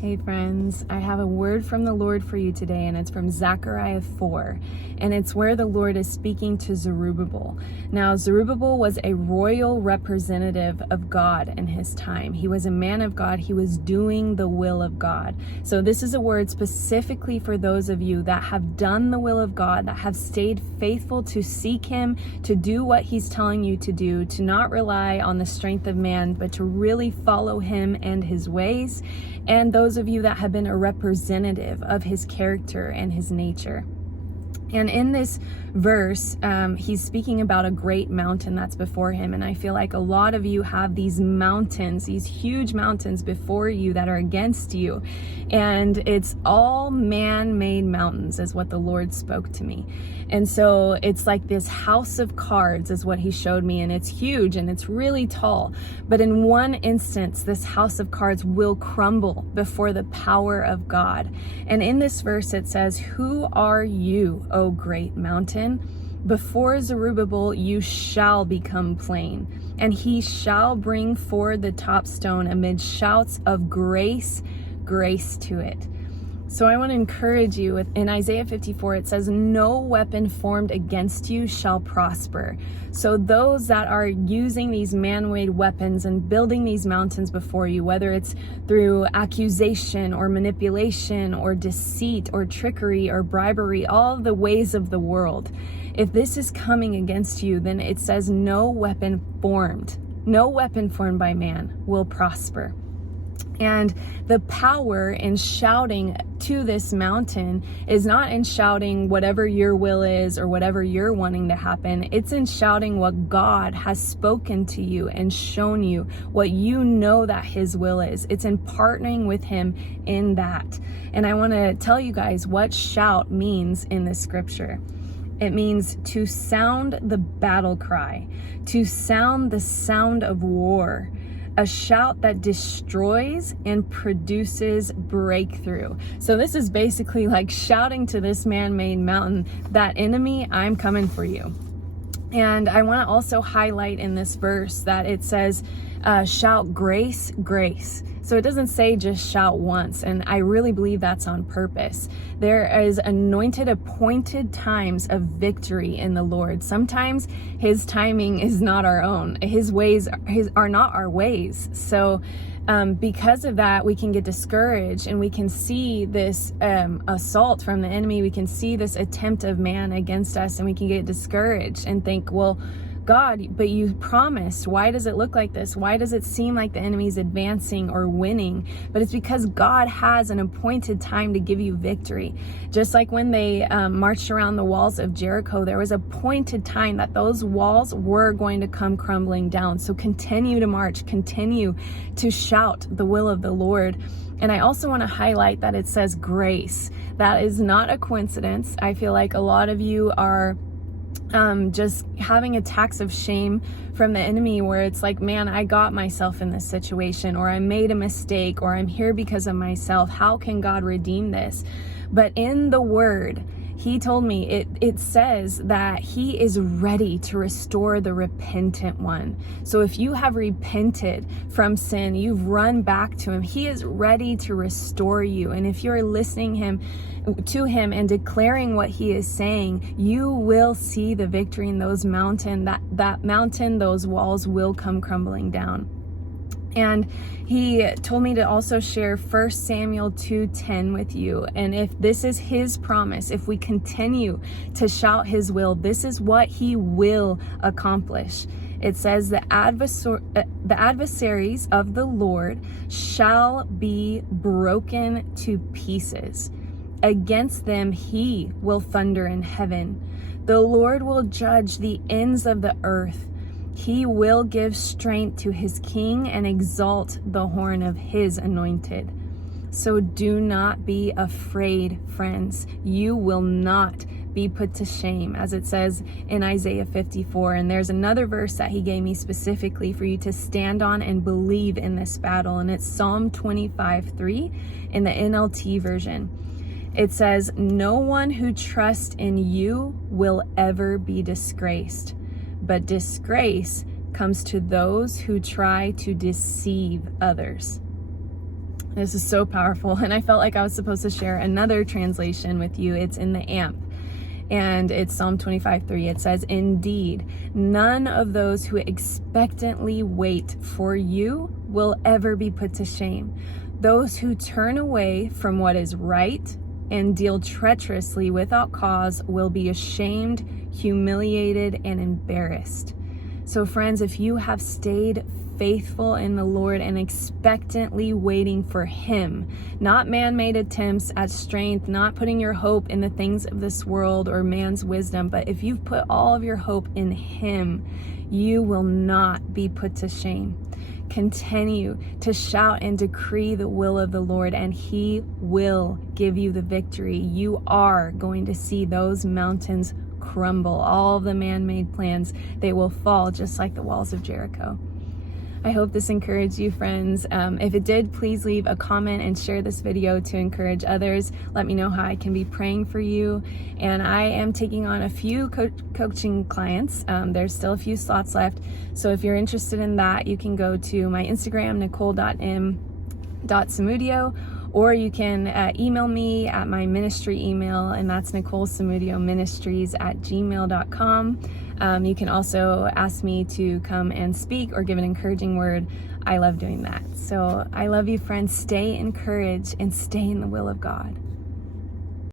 Hey friends, I have a word from the Lord for you today, and it's from Zechariah 4, and it's where the Lord is speaking to Zerubbabel. Now, Zerubbabel was a royal representative of God in his time. He was a man of God. He was doing the will of God. So this is a word specifically for those of you that have done the will of God, that have stayed faithful to seek him, to do what he's telling you to do, to not rely on the strength of man, but to really follow him and his ways. And those of you that have been a representative of his character and his nature. And in this verse, he's speaking about a great mountain that's before him. And I feel like a lot of you have these mountains, these huge mountains before you that are against you. And it's all man-made mountains is what the Lord spoke to me. And so it's like this house of cards is what he showed me. And it's huge and it's really tall. But in one instance, this house of cards will crumble before the power of God. And in this verse, it says, "Who are you, O great mountain? Before Zerubbabel you shall become plain, and he shall bring forward the top stone amid shouts of grace, grace to it." So I want to encourage you, in Isaiah 54, it says, "No weapon formed against you shall prosper." So those that are using these man-made weapons and building these mountains before you, whether it's through accusation or manipulation or deceit or trickery or bribery, all of the ways of the world, if this is coming against you, then it says no weapon formed by man will prosper. And the power in shouting to this mountain is not in shouting whatever your will is or whatever you're wanting to happen. It's in shouting what God has spoken to you and shown you, what you know that his will is. It's in partnering with him in that. And I want to tell you guys what shout means in this scripture. It means to sound the battle cry, to sound the sound of war. A shout that destroys and produces breakthrough. So this is basically like shouting to this man-made mountain, that enemy, I'm coming for you. And I want to also highlight in this verse that it says, shout grace, grace. So it doesn't say just shout once. And I really believe that's on purpose. There is anointed, appointed times of victory in the Lord. Sometimes his timing is not our own. His ways are not our ways. So because of that, we can get discouraged and we can see this assault from the enemy. We can see this attempt of man against us, and we can get discouraged and think, well, God, but you promised. Why does it look like this? Why does it seem like the enemy's advancing or winning? But it's because God has an appointed time to give you victory. Just like when they marched around the walls of Jericho, there was a appointed time that those walls were going to come crumbling down. So continue to march, continue to shout the will of the Lord. And I also want to highlight that it says grace. That is not a coincidence. I feel like a lot of you are just having attacks of shame from the enemy, where it's like, man, I got myself in this situation, or I made a mistake, or I'm here because of myself. How can God redeem this? But in the word, he told me, it says that he is ready to restore the repentant one. So if you have repented from sin, you've run back to him, he is ready to restore you. And if you're listening to him and declaring what he is saying, you will see the victory in those mountain, that mountain, those walls will come crumbling down. And he told me to also share 1 Samuel 2:10 with you. And if this is his promise, if we continue to shout his will, this is what he will accomplish. It says, the adversaries of the Lord shall be broken to pieces. Against them he will thunder in heaven. The Lord will judge the ends of the earth. He will give strength to his king and exalt the horn of his anointed. So do not be afraid, friends. You will not be put to shame, as it says in Isaiah 54. And there's another verse that he gave me specifically for you to stand on and believe in this battle. And it's Psalm 25:3 in the NLT version. It says, "No one who trusts in you will ever be disgraced. But disgrace comes to those who try to deceive others." This is so powerful, and I felt like I was supposed to share another translation with you. It's in the AMP, and it's Psalm 25:3. It says, "Indeed, none of those who expectantly wait for you will ever be put to shame. Those who turn away from what is right and deal treacherously without cause will be ashamed, humiliated, and embarrassed." So friends, if you have stayed faithful in the Lord and expectantly waiting for Him, not man-made attempts at strength, not putting your hope in the things of this world or man's wisdom, but if you've put all of your hope in Him, you will not be put to shame. Continue to shout and decree the will of the Lord, and He will give you the victory. You are going to see those mountains crumble. All of the man-made plans, they will fall just like the walls of Jericho. I hope this encouraged you, friends. If it did, please leave a comment and share this video to encourage others. Let me know how I can be praying for you. And I am taking on a few coaching clients. There's still a few slots left. So if you're interested in that, you can go to my Instagram, nicole.m.samudio, or you can email me at my ministry email, and that's nicolesamudioministries@gmail.com. You can also ask me to come and speak or give an encouraging word. I love doing that. So I love you, friends. Stay encouraged and stay in the will of God.